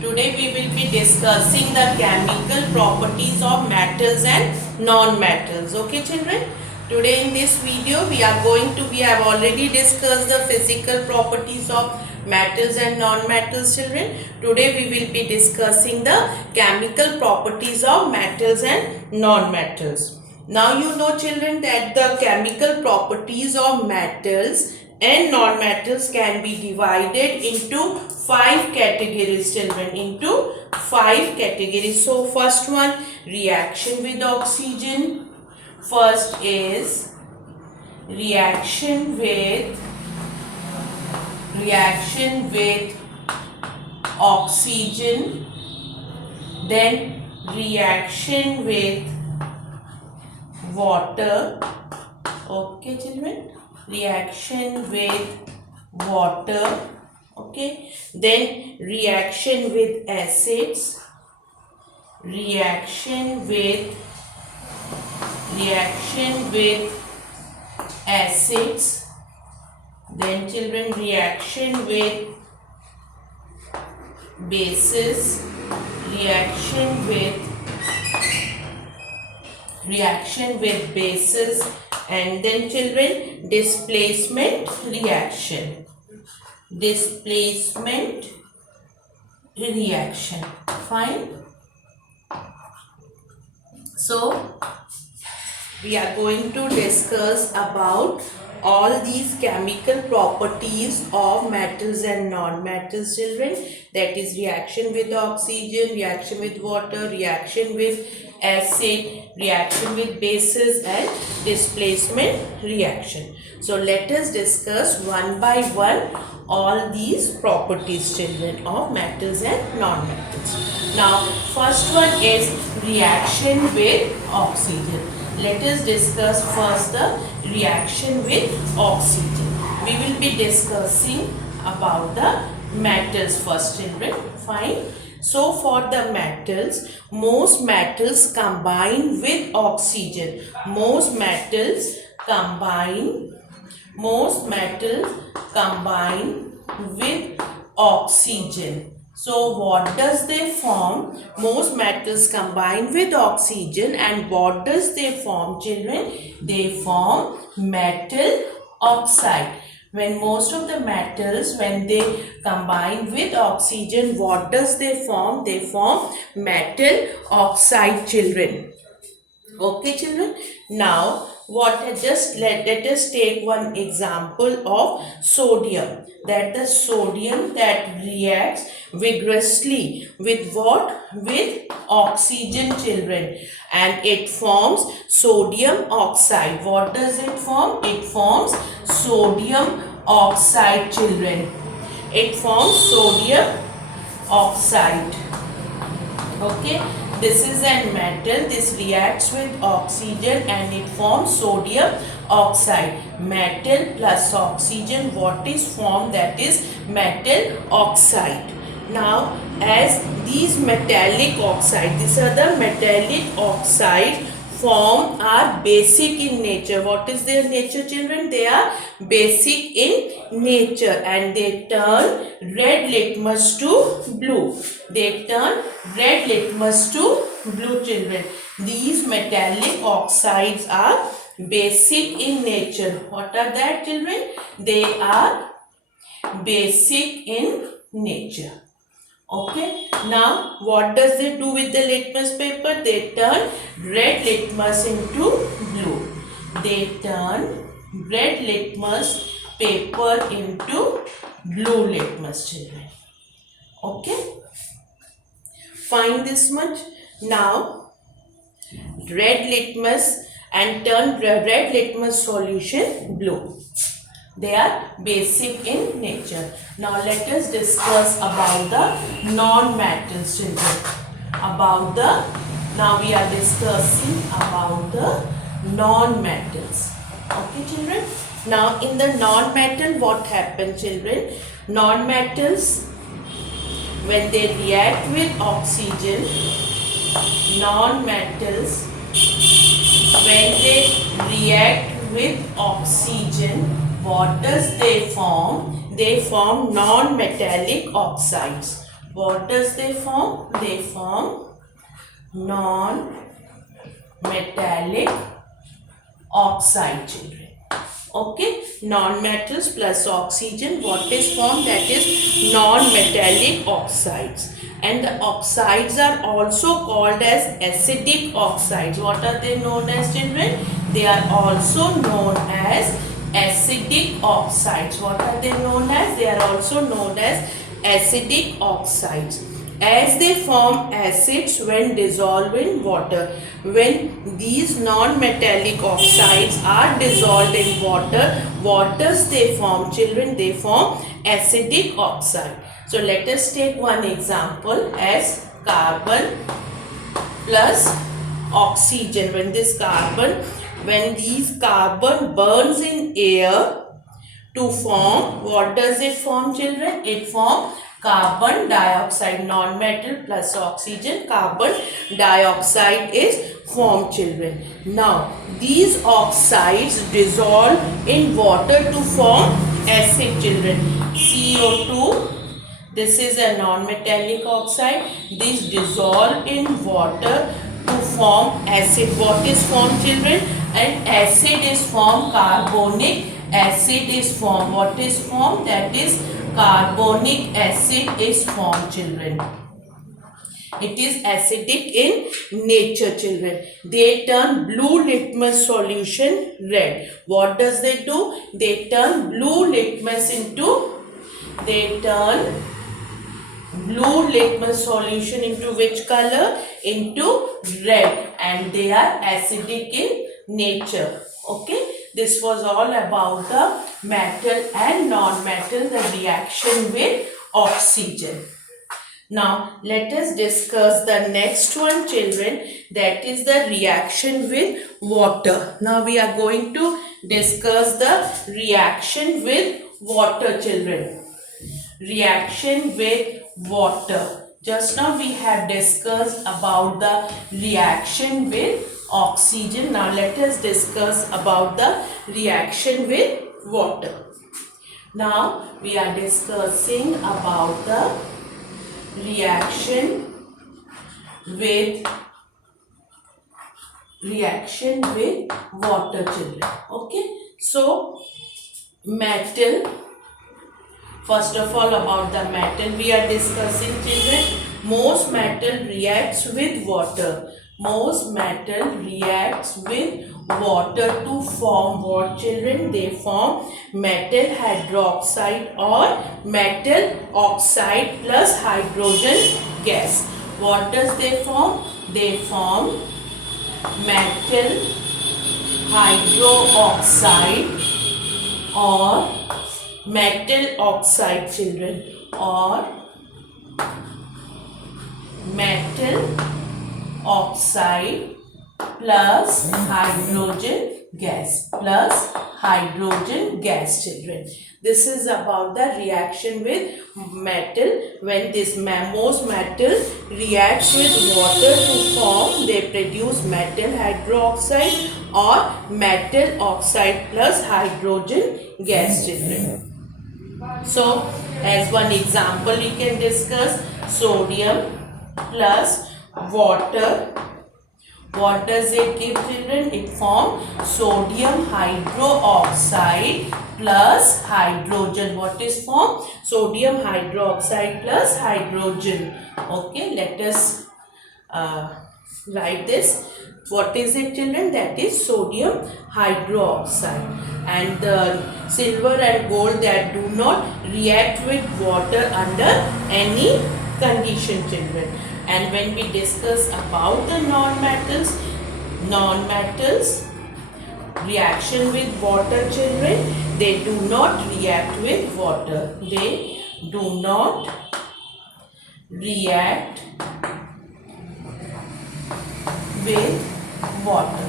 Today we will be discussing the chemical properties of metals and non-metals. Okay children? Today in this video we have already discussed the physical properties of metals and non-metals children. Today we will be discussing the chemical properties of metals and non-metals. Now you know children that the chemical properties of metals and non-metals can be divided into 5 categories children, into 5 categories. So first one, reaction with oxygen. First is reaction with oxygen, then reaction with water. Okay children, reaction with water. Okay, then reaction with acids, reaction with acids, then children reaction with bases, reaction with bases, and then children displacement reaction. Fine. So we are going to discuss about all these chemical properties of metals and non-metals children, that is reaction with oxygen, reaction with water, reaction with acid, reaction with bases, and displacement reaction. So let us discuss one by one all these properties children of metals and non-metals. Now first one is reaction with oxygen. Let us discuss first the reaction with oxygen. We will be discussing about the metals first children. Fine. So for the metals, most metals combine with oxygen. Most metals combine with oxygen. So what does they form? Most metals combine with oxygen, and what does they form children? They form metal oxide. When most of the metals, when they combine with oxygen, what does they form? They form metal oxide children. Okay children. Now let us take one example of sodium. That the sodium that reacts vigorously with what? With oxygen children, and it forms sodium oxide. What does it form? It forms sodium oxide children. It forms sodium oxide. Okay, this is a metal. This reacts with oxygen and it forms sodium oxide. Metal plus oxygen, what is formed? That is metal oxide. Now as these metallic oxide, these are the metallic oxide form are basic in nature. What is their nature children? They are basic in nature, and they turn red litmus to blue. They turn red litmus to blue children. These metallic oxides are basic in nature. What are that children? They are basic in nature. Okay, now what does they do with the litmus paper? They turn red litmus into blue. They turn red litmus paper into blue litmus children. Okay, find this much. Now red litmus and turn red litmus solution blue. They are basic in nature. Now let us discuss about the non-metals children. Now we are discussing about the non-metals. Okay children. Now in the non-metal, what happens children? Non-metals, when they react with oxygen, non-metals, when they react with oxygen, what does they form? They form non-metallic oxides. What does they form? They form non-metallic oxide, children. Okay, non-metals plus oxygen, what is formed? That is non-metallic oxides. And the oxides are also called as acidic oxides. What are they known as, children? They are also known as acidic oxides. What are they known as? They are also known as acidic oxides, as they form acids when dissolved in water. When these non-metallic oxides are dissolved in water, what does they form, children? They form acidic oxide. So let us take one example as carbon plus oxygen. When these carbon burns in air to form, what does it form, children? It forms carbon dioxide. Non-metal plus oxygen, carbon dioxide is formed, children. Now these oxides dissolve in water to form acid, children. CO2, this is a non-metallic oxide. This dissolve in water to form acid. What is formed, children? An acid is formed. Carbonic acid is formed. What is formed? That is carbonic acid is formed, children. It is acidic in nature, children. They turn blue litmus solution red. What does they do? They turn blue litmus solution into which color? Into red. And they are acidic in nature. Okay. This was all about the metal and non-metal, the reaction with oxygen. Now let us discuss the next one, children. That is the reaction with water. Now we are going to discuss the reaction with water, children. Reaction with water. Just now we have discussed about the reaction with oxygen. Now let us discuss about the reaction with water. Now we are discussing about the reaction with water, children. Okay. So metal. First of all, about the metal we are discussing, children. Most metal reacts with water. Most metal reacts with water to form what, children? They form metal hydroxide or metal oxide plus hydrogen gas. What does they form? They form metal hydroxide or metal oxide, children, or metal oxide plus hydrogen gas, children. This is about the reaction with metal. When this most metal reacts with water to form, they produce metal hydroxide or metal oxide plus hydrogen gas, children. So as one example you can discuss sodium plus water. What does it give, children? It forms sodium hydroxide plus hydrogen. What is formed? Sodium hydroxide plus hydrogen. Okay, let us write this. What is it, children? That is sodium hydroxide. And the silver and gold that do not react with water under any condition, children. And when we discuss about the non-metals reaction with water, children, they do not react with water. They do not react with water.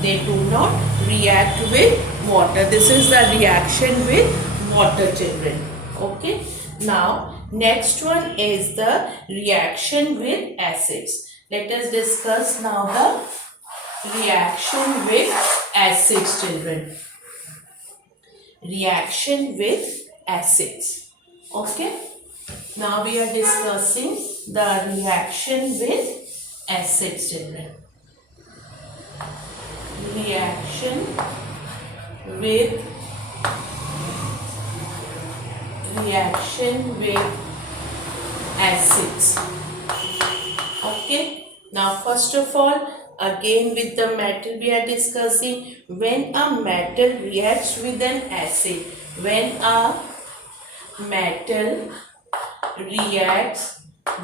They do not react with water. This is the reaction with water, children. Okay. Now next one is the reaction with acids. Let us discuss now the reaction with acids, children. Reaction with acids. Okay. Now we are discussing the reaction with acids, children. Reaction with acids. Okay. Now first of all, again with the metal we are discussing. When a metal reacts with an acid, when a metal reacts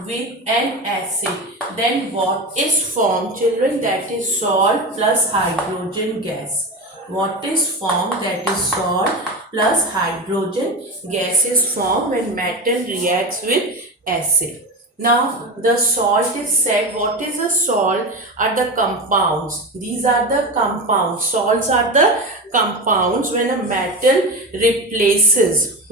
with an acid, then what is formed, children? That is salt plus hydrogen gas. What is formed? That is salt plus hydrogen gas is formed when metal reacts with acid. Now the salt is said. What is a salt? Are the compounds. These are the compounds. Salts are the compounds when a metal replaces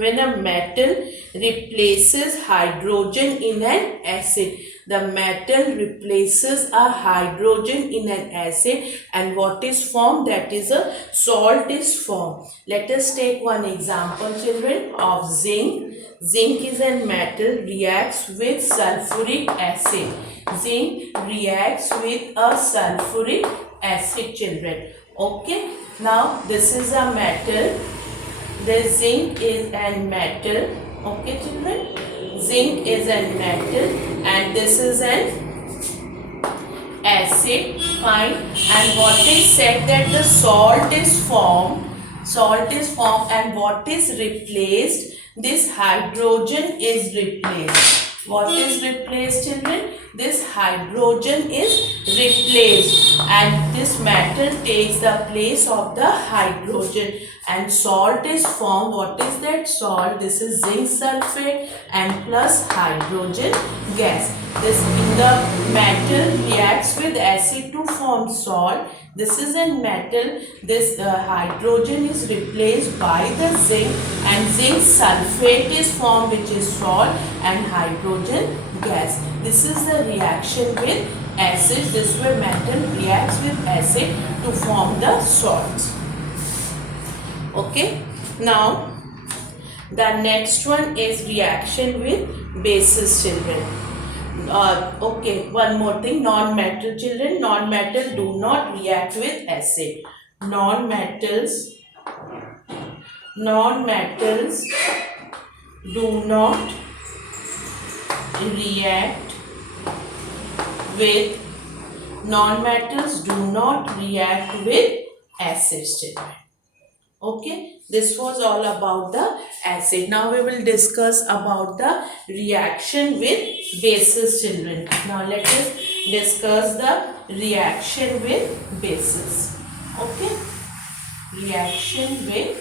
hydrogen in an acid. The metal replaces a hydrogen in an acid, and what is formed? That is a salt is formed. Let us take one example, children, of zinc. Zinc is a metal, reacts with sulfuric acid. Zinc reacts with a sulfuric acid, children. Okay. Now this is a metal. The zinc is a metal. Okay, children. Zinc is a metal and this is an acid. Fine. And what is said that the salt is formed. Salt is formed and what is replaced? This hydrogen is replaced. What is replaced, children? This hydrogen is replaced and this metal takes the place of the hydrogen and salt is formed. What is that salt? This is zinc sulfate and plus hydrogen gas. This in the metal reacts with acid to form salt. This is a metal. This hydrogen is replaced by the zinc and zinc sulfate is formed, which is salt and hydrogen gas. This is the reaction with acid. This way metal reacts with acid to form the salts. Okay. Now the next one is reaction with bases, children. Okay, one more thing. Non-metal, children. Non-metal do not react with acid. Non-metals do not react with acids, children. Okay, this was all about the acid. Now we will discuss about the reaction with bases, children. Now let us discuss the reaction with bases. Okay, reaction with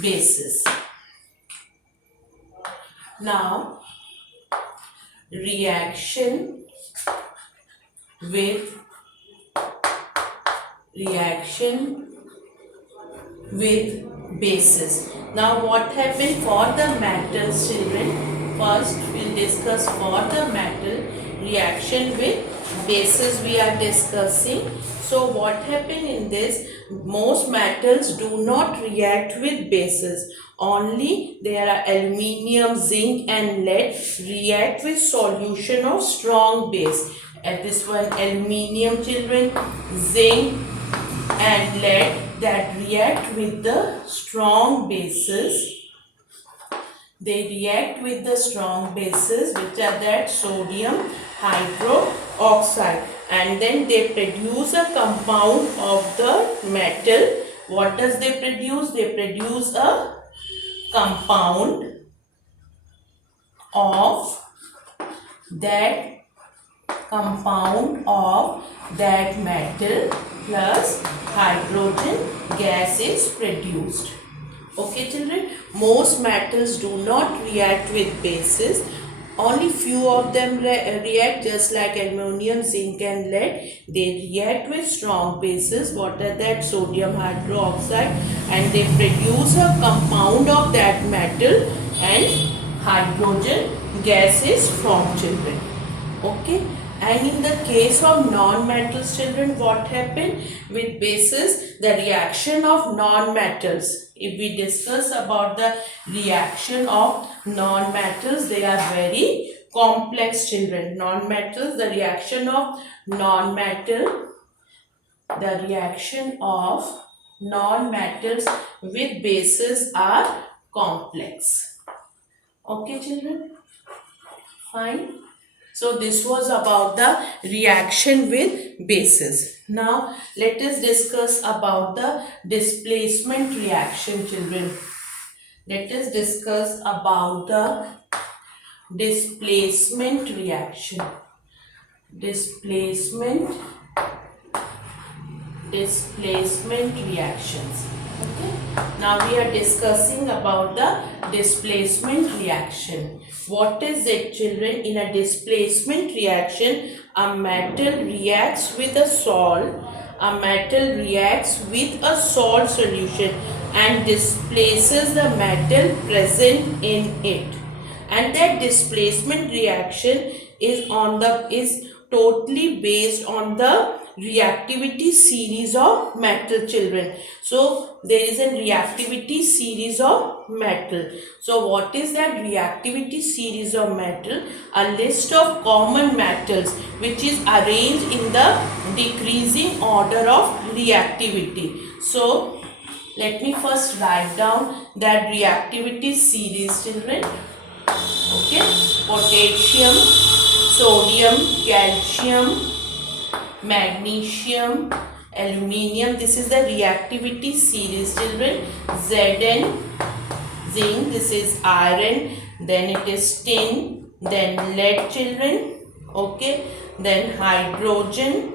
bases. Now reaction with bases. Now what happened for the metals, children? First we will discuss for the metal reaction with bases we are discussing. So what happened in this? Most metals do not react with bases. Only there are aluminium, zinc and lead react with solution of strong base. And this one aluminium, children, zinc and lead that react with the strong bases. They react with the strong bases, which are that sodium hydroxide, and then they produce a compound of the metal. What does they produce? They produce a compound of that metal plus hydrogen gas is produced. Okay, children, most metals do not react with bases. Only few of them react, just like aluminum, zinc and lead. They react with strong bases. What are that? Sodium hydroxide, and they produce a compound of that metal and hydrogen gas is formed, children. Okay. And in the case of non-metals, children, what happened with bases? The reaction of non-metals. If we discuss about the reaction of Non-metals, they are very complex, children. Non-metals, the reaction of non-metal, the reaction of non-metals with bases are complex. Okay, children? Fine. So this was about the reaction with bases. Now let us discuss about the displacement reaction, children. Let us discuss about the displacement reaction. Displacement reactions. Okay. Now we are discussing about the displacement reaction. What is it, children? In a displacement reaction, a metal reacts with a salt. A metal reacts with a salt solution and displaces the metal present in it. And that displacement reaction is totally based on the reactivity series of metal, children. So there is a reactivity series of metal. So what is that reactivity series of metal? A list of common metals which is arranged in the decreasing order of reactivity. So let me first write down that reactivity series, children. Okay, potassium, sodium, calcium, magnesium, aluminium. This is the reactivity series, children. Zn, zinc. This is iron. Then it is tin. Then lead, children. Okay. Then hydrogen.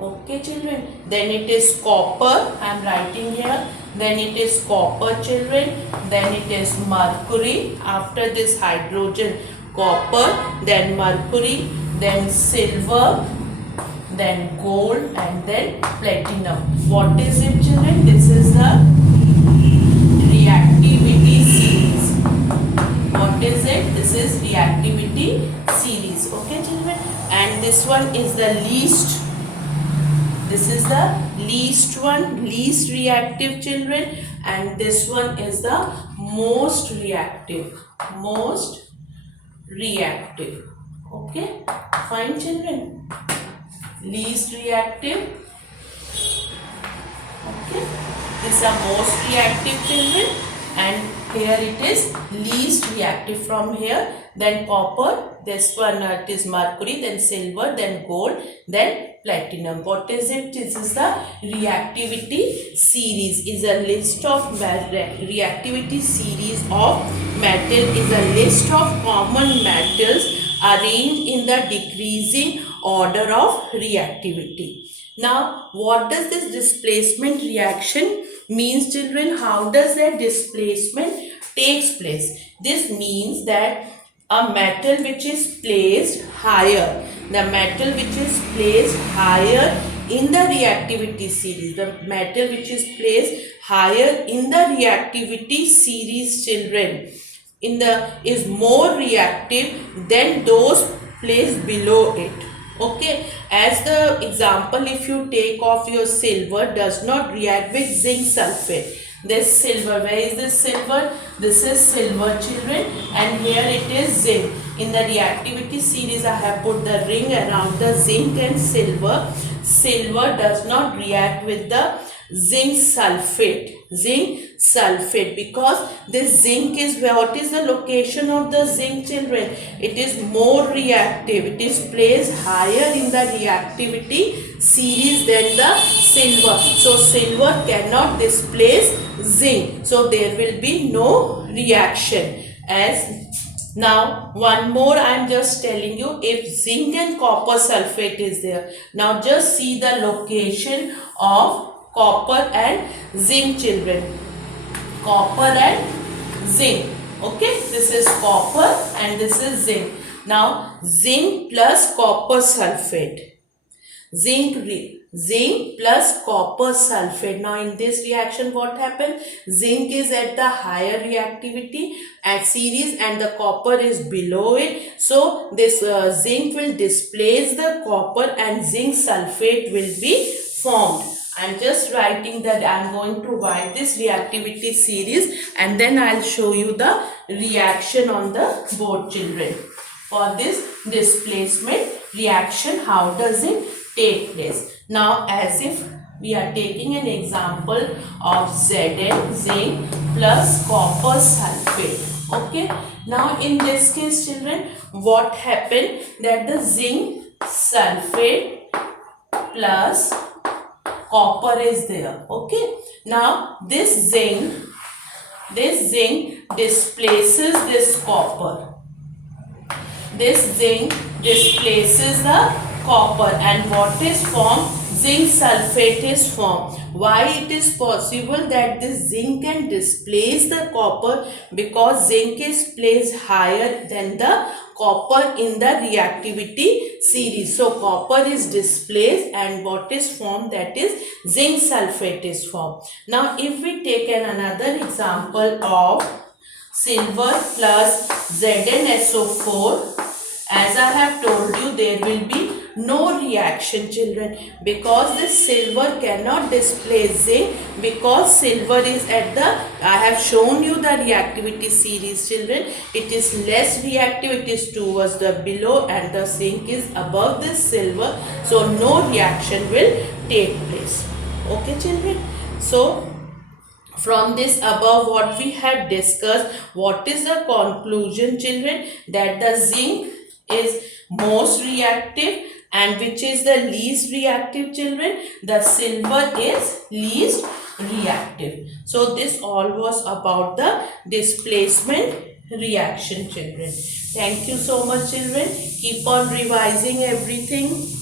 Okay, children. Then it is copper. I am writing here. Then it is copper, children. Then it is mercury. After this hydrogen, copper. Then mercury. Then silver. Then gold. And then platinum. What is it, children? This is the reactivity series. What is it? This is reactivity series. Okay, children. And this one is the least. This is the least one, least reactive, children, and this one is the most reactive. Okay, fine, children. Least reactive. Okay, this is the most reactive, children, and here it is least reactive from here. Then copper, this one it is mercury, then silver, then gold, then platinum. What is it? This is the reactivity series. Is a list of reactivity series of metal. Is a list of common metals arranged in the decreasing order of reactivity. Now, what does this displacement reaction means, children? How does that displacement takes place? This means that a metal which is placed higher, the metal which is placed higher in the reactivity series, the metal which is placed higher in the reactivity series, children, is more reactive than those placed below it. Okay, as the example, if you take off your silver, does not react with zinc sulfate. This silver, where is this silver? This is silver, children, and here it is zinc. In the reactivity series, I have put the ring around the zinc and silver. Silver does not react with the zinc sulfate. Because this zinc is, what is the location of the zinc, children? It is more reactive. It is placed higher in the reactivity series than the silver. So silver cannot displace zinc. So there will be no reaction. Now one more I am just telling you, if zinc and copper sulfate is there. Now just see the location of copper and zinc, children. Copper and zinc. Okay, this is copper and this is zinc. Now zinc plus copper sulfate. Zinc plus copper sulfate. Now in this reaction what happened? Zinc is at the higher reactivity at series and the copper is below it. So this zinc will displace the copper and zinc sulfate will be formed. I am just writing that I am going to write this reactivity series and then I will show you the reaction on the board, children. For this displacement reaction, how does it take place? Now, as if we are taking an example of Zn, zinc plus copper sulfate. Okay. Now, in this case, children, what happened? That the zinc sulfate plus copper is there. Okay. Now, this zinc displaces this copper. This zinc displaces the copper, and what is formed? Zinc sulfate is formed. Why it is possible that this zinc can displace the copper? Because zinc is placed higher than the copper in the reactivity series. So copper is displaced, and what is formed? That is zinc sulfate is formed. Now if we take another example of silver plus ZnSO4, as I have told you, there will be no reaction, children, because this silver cannot displace zinc, because silver is at the, I have shown you the reactivity series, children. It is less reactive, it is towards the below, and the zinc is above this silver, so no reaction will take place. Okay, children. So from this above what we had discussed, what is the conclusion, children? That the zinc is most reactive, and which is the least reactive, children? The silver is least reactive. So this all was about the displacement reaction, children. Thank you so much, children. Keep on revising everything.